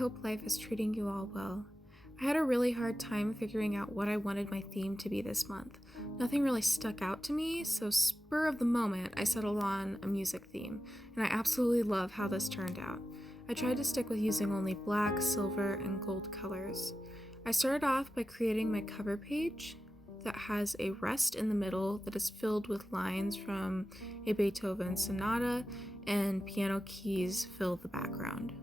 hope life is treating you all well. I had a really hard time figuring out what I wanted my theme to be this month. Nothing really stuck out to me, so spur of the moment, I settled on a music theme, and I absolutely love how this turned out. I tried to stick with using only black, silver, and gold colors. I started off by creating my cover page that has a rest in the middle that is filled with lines from a Beethoven sonata, and piano keys fill the background.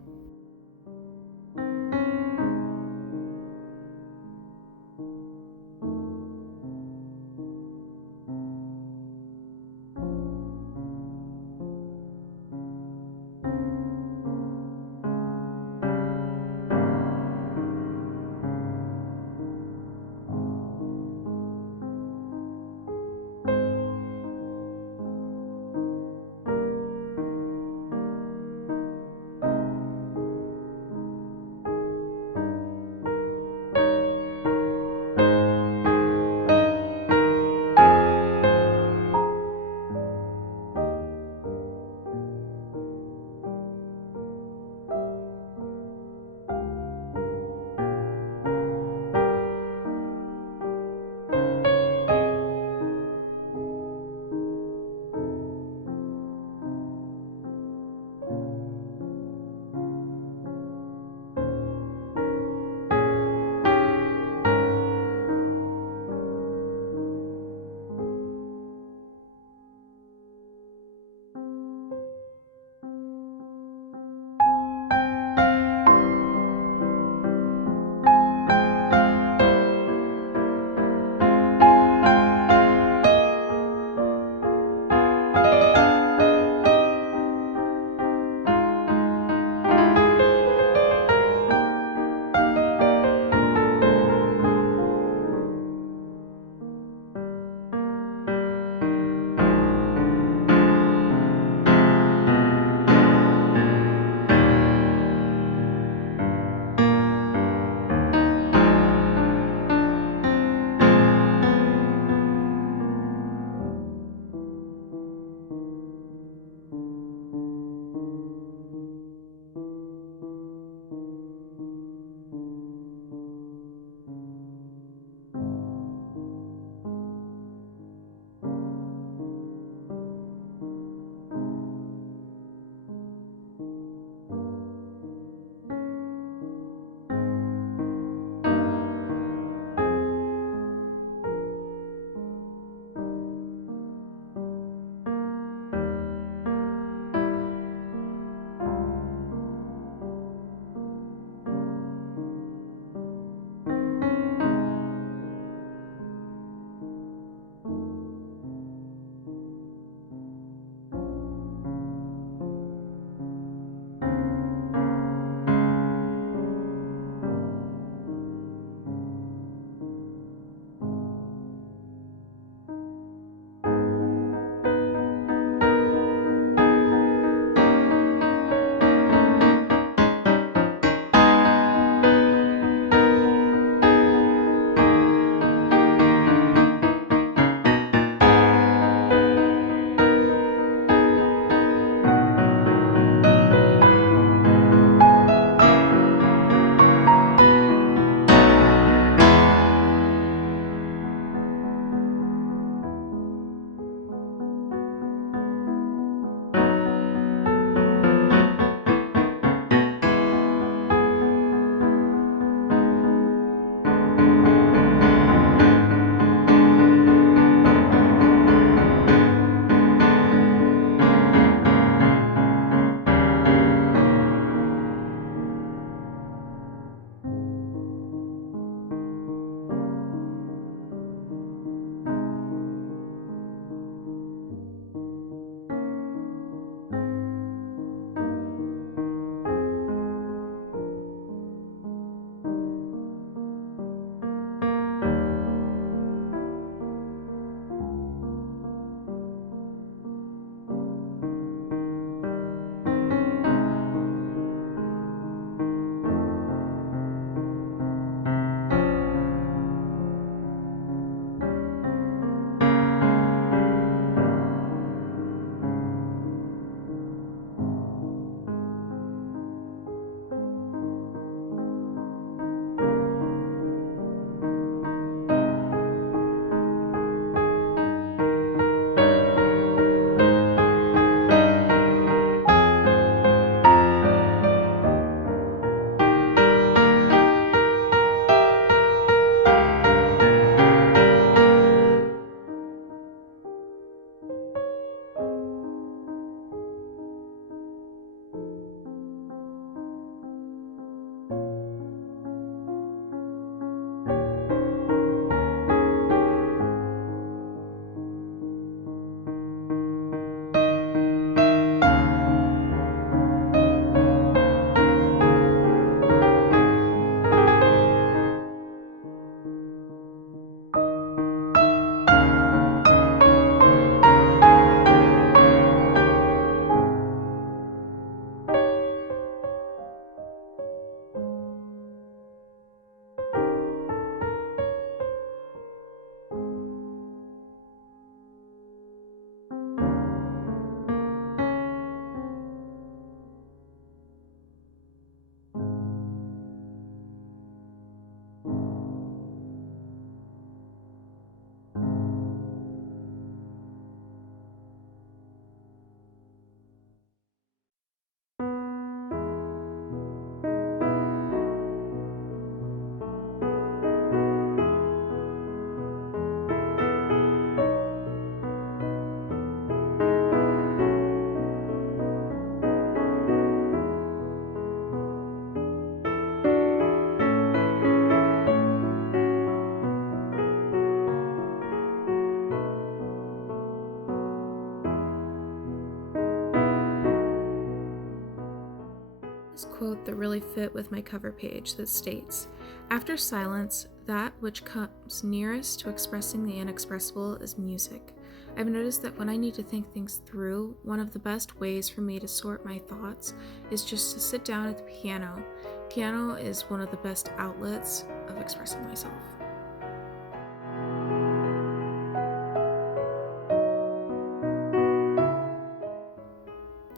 that really fit with my cover page that states, "After silence, that which comes nearest to expressing the inexpressible is music." I've noticed that when I need to think things through, one of the best ways for me to sort my thoughts is just to sit down at the piano. Piano is one of the best outlets of expressing myself.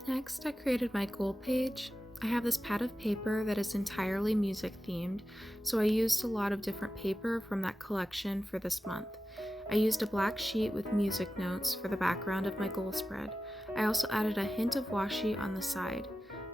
Next, I created my goal page. I have this pad of paper that is entirely music themed, so I used a lot of different paper from that collection for this month. I used a black sheet with music notes for the background of my goal spread. I also added a hint of washi on the side.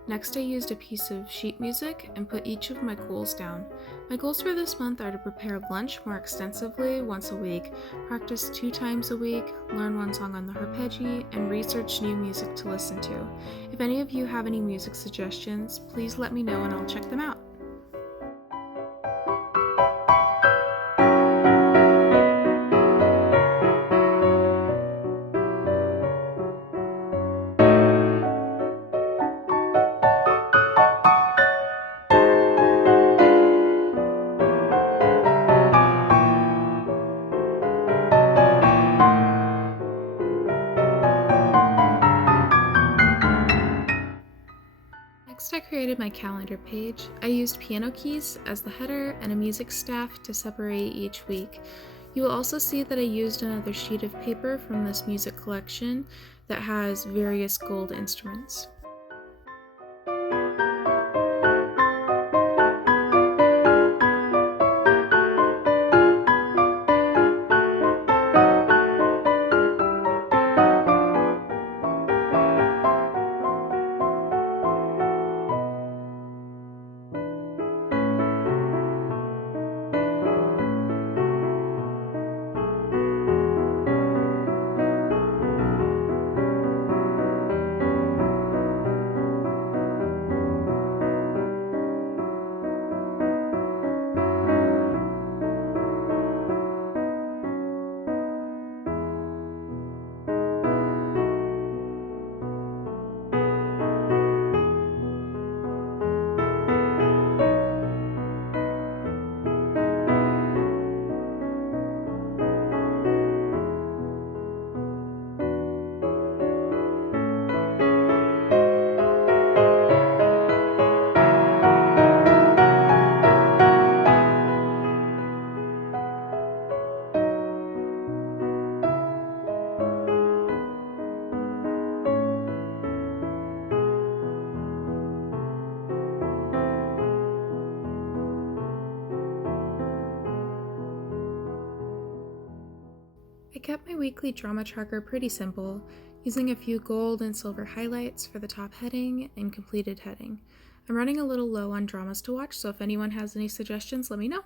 Next, I used a piece of sheet music and put each of my goals down. My goals for this month are to prepare lunch more extensively once a week, practice 2 times a week, learn one song on the arpeggio, and research new music to listen to. If any of you have any music suggestions, please let me know and I'll check them out. Next, I created my calendar page. I used piano keys as the header and a music staff to separate each week. You will also see that I used another sheet of paper from this music collection that has various gold instruments. I kept my weekly drama tracker pretty simple, using a few gold and silver highlights for the top heading and completed heading. I'm running a little low on dramas to watch, so if anyone has any suggestions, let me know.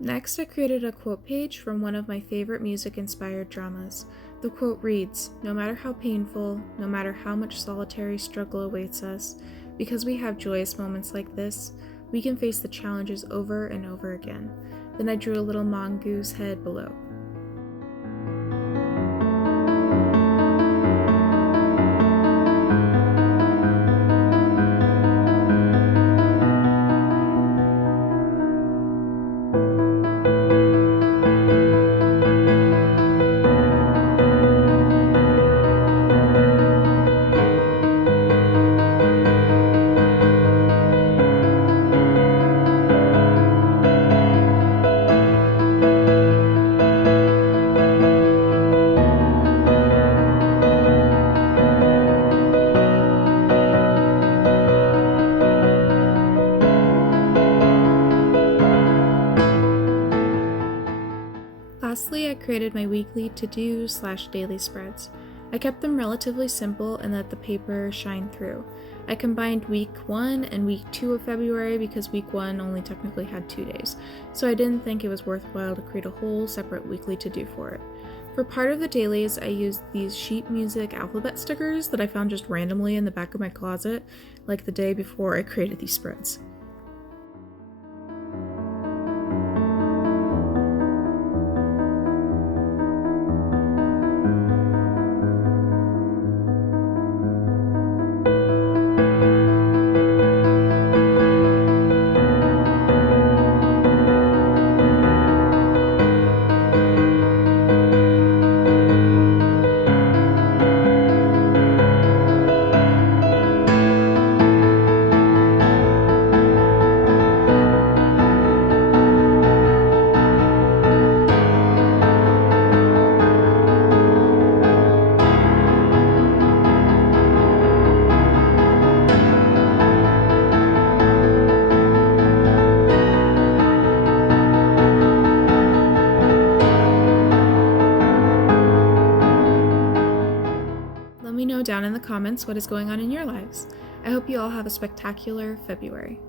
Next, I created a quote page from one of my favorite music-inspired dramas. The quote reads, "No matter how painful, no matter how much solitary struggle awaits us, because we have joyous moments like this, we can face the challenges over and over again." Then I drew a little mongoose head below. created my weekly to-do/daily spreads. I kept them relatively simple and let the paper shine through. I combined week 1 and week 2 of February because week 1 only technically had 2 days, so I didn't think it was worthwhile to create a whole separate weekly to-do for it. For part of the dailies, I used these sheet music alphabet stickers that I found just randomly in the back of my closet, like the day before I created these spreads. Let me know down in the comments what is going on in your lives. I hope you all have a spectacular February.